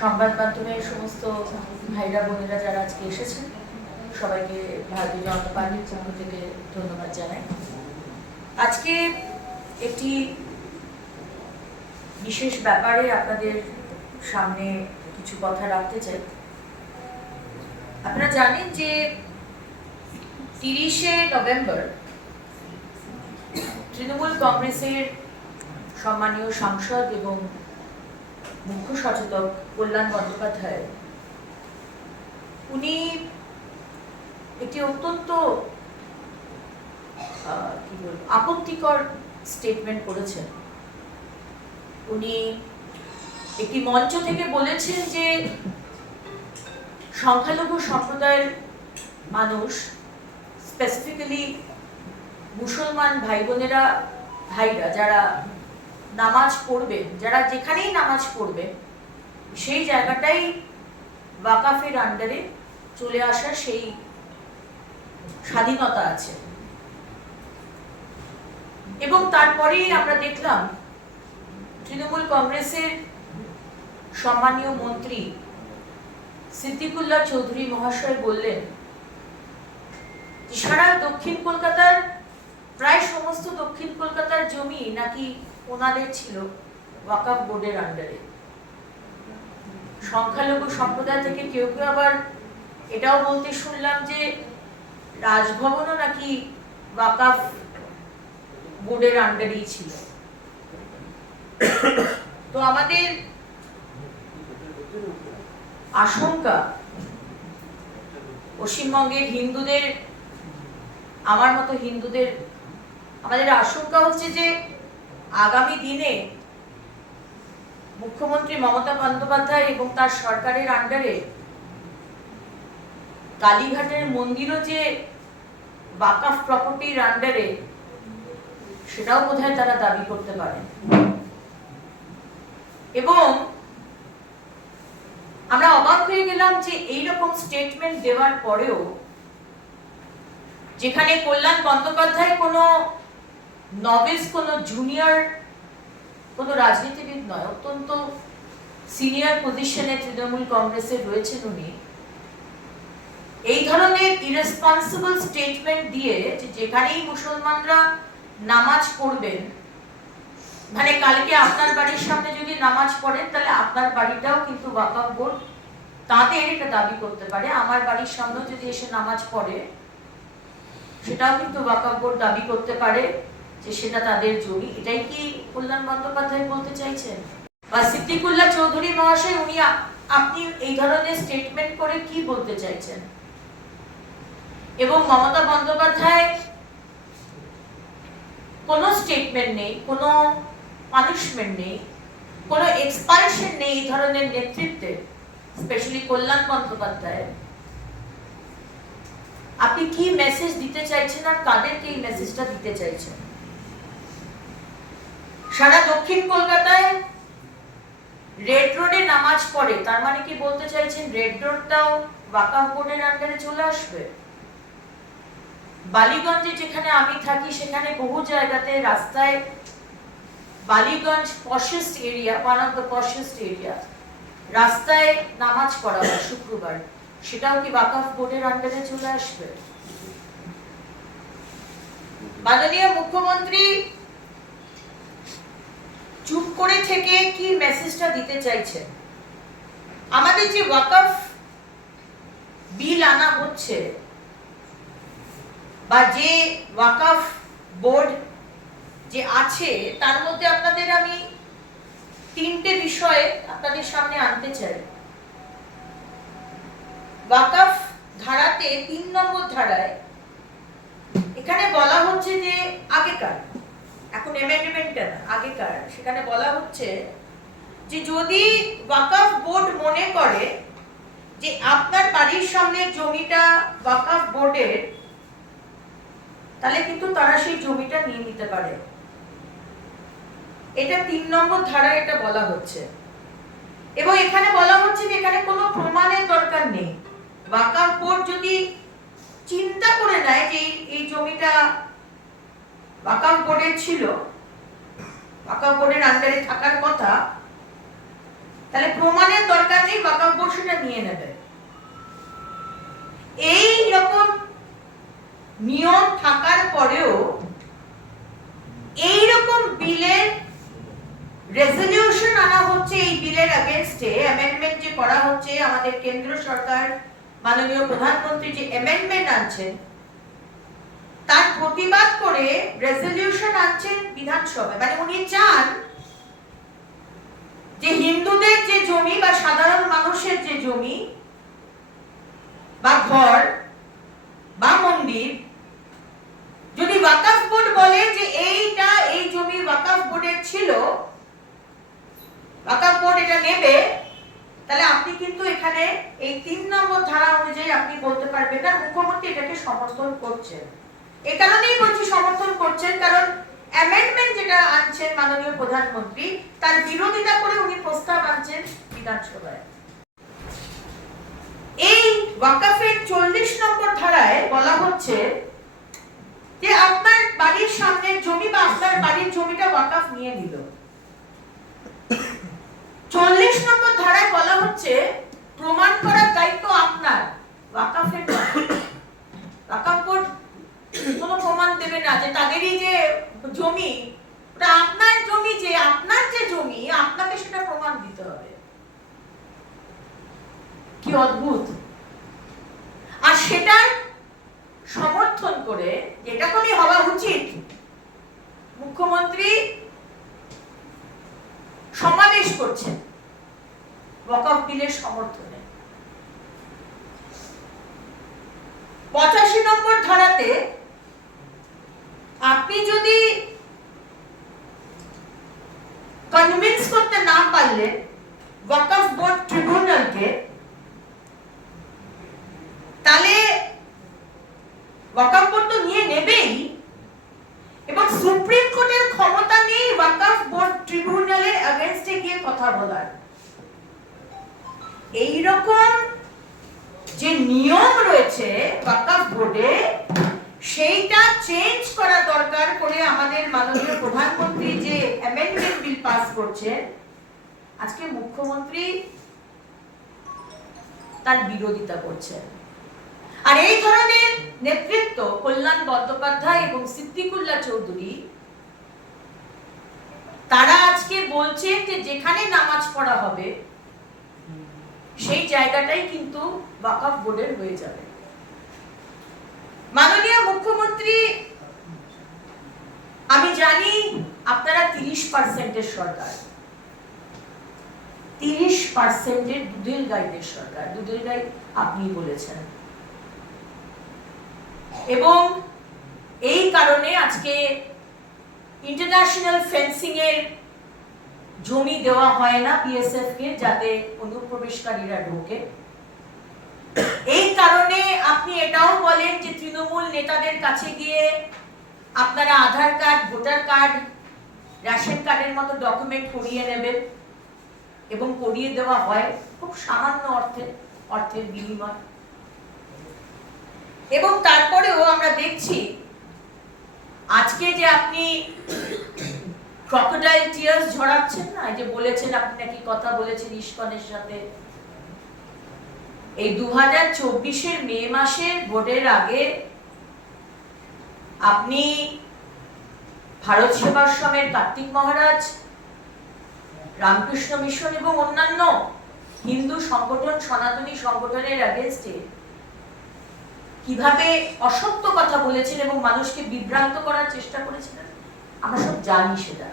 সংবাদ মাধ্যমের সমস্ত ভাইরা, বোনেরা যারা আজকে এসেছেন, সবাইকে ভারতীয় জনতা পার্টির পক্ষ থেকে ধন্যবাদ জানাই। আজকে একটি বিশেষ ব্যাপারে আপনাদের সামনে কিছু কথা রাখতে চাই। আপনারা জানেন যে তিরিশে নভেম্বর তৃণমূল কংগ্রেসের সম্মানীয় সাংসদ এবং মুখ্য সচেতক কল্যাণ বন্দ্যোপাধ্যায়। উনি একটি অত্যন্ত কি বলব, আপত্তিকর স্টেটমেন্ট করেছেন। উনি একটি মঞ্চ থেকে বলেছেন যে সংখ্যালঘু সম্প্রদায়ের মানুষ স্পেসিফিক্যালি মুসলমান ভাই বোনেরা ভাইরা যারা নামাজ পড়বে, যারা যেখানেই নামাজ পড়বে, সেই জায়গাটাই ওয়াকাফের আন্ডারে চলে আসার সেই স্বাধীনতা আছে। এবং তারপরেই আমরা দেখলাম, তৃণমূল কংগ্রেসের সম্মানীয় মন্ত্রী সিদ্দিকুল্লাহ চৌধুরী মহাশয় বললেন সারা দক্ষিণ কলকাতার প্রায় সমস্ত দক্ষিণ কলকাতার জমি নাকি ওনাদের ছিল ওয়াকাফ বোর্ডের আন্ডারে সংখ্যালঘু সম্প্রদায় থেকে কেউ কেউ আবার এটাও বলতে শুনলাম যে রাজভবনও নাকি ওয়াকাফ বোর্ডের আন্ডারেই ছিল। তো আমাদের আশঙ্কা পশ্চিমবঙ্গের হিন্দুদের, আমার মতো হিন্দুদের আমাদের আশঙ্কা হচ্ছে যে আগামী দিনে মুখ্যমন্ত্রী মমতা বন্দ্যোপাধ্যায় এবং তার সরকারের আন্ডারে কালীঘাটের মন্দিরও যে বাকাফ প্রপার্টির আন্ডারে, সেটাও বোধহয় তারা দাবি করতে পারে এবং আমরা অবাক হয়ে গেলাম যে এইরকম স্টেটমেন্ট দেওয়ার পরেও যেখানে কল্যাণ বন্দ্যোপাধ্যায় কোনো নবেস কোনো জুনিয়র কোনো রাজনীতিবিদ নয়, অত্যন্ত সিনিয়র পজিশনে তৃণমূল কংগ্রেসে রয়েছেন উনি। এই ধরনের ইরেসপন্সিবল স্টেটমেন্ট দিয়ে যেখানেই মুসলমানরা নামাজ পড়বেন মানে কালকে আপনার বাড়ির সামনে যদি নামাজ পড়েন, তাহলে আপনার বাড়িটাও কিন্তু ওয়াকাফ বোর্ড তাদের এটা দাবি করতে পারে। আমার বাড়ির সামনেও যদি এসে নামাজ পড়ে, সেটাও কিন্তু ওয়াকাফ বোর্ড দাবি করতে পারে। যে সেটা তাদের জমি। এটাই কি কল্যাণ বন্দ্যোপাধ্যায় বলতে চাইছেন? বা সিদ্দিকুল্লাহ চৌধুরী মহাশয়, উনি আপনি এই ধরনের স্টেটমেন্ট করে কি বলতে চাইছেন? এবং মমতা বন্দ্যোপাধ্যায় কোনো স্টেটমেন্ট নেই, কোনো পানিশমেন্ট নেই, কোনো এক্সপালশন নেই এই ধরনের নেতৃত্বে স্পেশালি কল্যাণ বন্দ্যোপাধ্যায়। আপনি কি মেসেজ দিতে চাইছেন আর কাদেরকে এই মেসেজটা দিতে চাইছেন? সারা দক্ষিণ কলকাতায় রেড রোডে নামাজ পড়ে। তার মানে কি বলতে চাইছেন, রেড রোডটাও ওয়াকাফ বোর্ডের আন্ডারে চলে আসবে? বালিগঞ্জে যেখানে আমি থাকি, সেখানে বহু জায়গাতে রাস্তায় Ballygunge poshest area one of the poshest area রাস্তায় নামাজ পড়া হয় শুক্রবার। সেটাও কি ওয়াকাফ বোর্ডের আন্ডারে চলে আসবে? মাননীয় মুখ্যমন্ত্রী চুপ করে থেকে কি মেসেজটা দিতে চাইছেন আমাদের যে ওয়াকফ বিল আনা হচ্ছে, বা যে ওয়াকাফ বোর্ড যে আছে, তার মধ্যে আপনাদের আমি তিনটে বিষয়ে আপনাদের সামনে আনতে চাই। ওয়াকাফ ধারাতে তিন নম্বর ধারায় এখানে বলা হচ্ছে যে আগেকার এখন অ্যামেন্ডমেন্টটা আগেকার, সেখানে বলা হচ্ছে যে যদি ওয়াকাফ বোর্ড মনে করে যে আপনার বাড়ির সামনে জমিটা ওয়াকাফ বোর্ডের, তাহলে কিন্তু তারা সেই জমিটা নিয়ে নিতে পারে। এটা তিন নম্বর ধারায় এটা বলা হচ্ছে। এবং এখানে বলা হচ্ছে যে এখানে কোনো প্রমাণের দরকার নেই। ওয়াকাফ বোর্ড যদি চিন্তা করে নেয় যে এই জমিটা ওয়াকাফ বোর্ডের ছিল। ওয়াকাফ বোর্ডের আন্ডারে থাকার কথা, তাহলে প্রমাণের দরকার নেই বোর্ড সেটা নিয়ে নেবে। এই রকম নিয়ম থাকার পরেও এই রকম বিলের রেজলিউশন আনা হচ্ছে এই বিলের এগেনস্টে অ্যামেন্ডমেন্ট যে করা হচ্ছে, আমাদের কেন্দ্র সরকার, মাননীয় প্রধানমন্ত্রী যে অ্যামেন্ডমেন্ট আনছেন প্রতিবাদ করে রেজলিউশন আনছেন বিধানসভায়। মানে উনি চান যে হিন্দুদের যে জমি বা সাধারণ মানুষের যে জমি বা ঘর বা মন্দির, যদি ওয়াকাফ বোর্ড বলে যে এইটা এই জমি ওয়াকাফ বোর্ডের ছিল, ওয়াকাফ বোর্ড এটা নেবে, তাহলে আপনি কিন্তু এখানে এই তিন নম্বর ধারা অনুযায়ী আপনি বলতে পারবেন না, মুখ্যমন্ত্রী এটাকে সমর্থন করছেন। এ বলছি সমর্থন করছেন, কারণ অ্যামেন্ডমেন্ট যেটা আনছেন মাননীয় প্রধানমন্ত্রী, তার বিরোধিতা করে উনি প্রস্তাব আনছেন বিধানসভায়। এই ওয়াকাফের চল্লিশ নম্বর ধারায় বলা হচ্ছে যে আপনার বাড়ির সামনের জমি বা আপনার বাড়ির জমিটা ওয়াকাফ নিয়ে নিল। চল্লিশ নম্বর ধারায় বলা হচ্ছে, প্রমাণ করার দায়িত্ব আপনার, ওয়াকাফের নয়। ওয়াকাফ বোর্ড কোনো প্রমাণ দেবে না যে তাদেরই যে জমি, ওটা আপনার জমি যে, আপনার যে জমি, আপনাকে সেটা প্রমাণ দিতে হবে। কি অদ্ভুত। আর সেটার সমর্থন করে যেরকমই হওয়া উচিত, মুখ্যমন্ত্রী সমাবেশ করছেন ওয়াকফ বিলের সমর্থনে। পঁচাশি নম্বর ধারাতে আপনি যদি কনভিন্স করতে না পারলে ওয়াকফ বোর্ড ট্রিবিউনালকে তাহলে ওয়াকফ বোর্ড তো নিয়ে নেবেই, এবং সুপ্রিম কোর্টের ক্ষমতা নেই ওয়াকফ বোর্ড ট্রিবিউনালের এগেনস্টে গিয়ে কথা বলার। এই রকম যে নিয়ম রয়েছে ওয়াকফ বোর্ডে সেইটা চেঞ্জ করা দরকার করে আমাদের মাননীয় প্রধানমন্ত্রী যে অ্যামেন্ডমেন্ট বিল পাস করছেন আজকে মুখ্যমন্ত্রী তার বিরোধিতা করছেন। আর এই ধরনের নেতৃত্ব কল্যাণ বন্দ্যোপাধ্যায় এবং সিদ্দিকুল্লাহ চৌধুরী, তারা আজকে বলছেন যে যেখানে নামাজ পড়া হবে, সেই জায়গাটাই কিন্তু ওয়াকফ বোর্ডের হয়ে যাবে। মাননীয় মুখ্যমন্ত্রী, আমি জানি আপনারা তিরিশ পার্সেন্টের সরকার। তিরিশ পার্সেন্টের দুধের গাইদের সরকার। দুধের গাই আপনি বলেছেন। এবং এই কারণে আজকে ইন্টারন্যাশনাল ফেন্সিং এর জমি দেওয়া হয় না বিএসএফ কে যাতে অনুপ্রবেশকারীরা ঢোকে। এই কারণে আপনি এটাও তৃণমূল নেতাদের কাছে গিয়ে আপনারা Aadhaar card, voter card, ration কার্ডের মতো ডকুমেন্ট করিয়ে নেবেন এবং করিয়ে দেওয়া হয় খুব সামান্য অর্থে, অর্থের বিনিময়। এবং তারপরেও আমরা দেখছি আজকে যে আপনি ক্রকোডাইল টিয়ার্স ঝরাচ্ছেন না যে বলেছেন, আপনি নাকি কথা বলেছেন ইস্কনের সাথে। এই দু হাজার চব্বিশের মে মাসের ভোটের আগে আপনি ভারত সেবাশ্রমের কার্তিক মহারাজ, রামকৃষ্ণ মিশন এবং অন্যান্য হিন্দু সংগঠন, সনাতনী সংগঠনের অ্যাগেনস্টে কীভাবে অসত্য কথা বলেছেন এবং মানুষকে বিভ্রান্ত করার চেষ্টা করেছিলেন, আমরা সব জানি সেটা।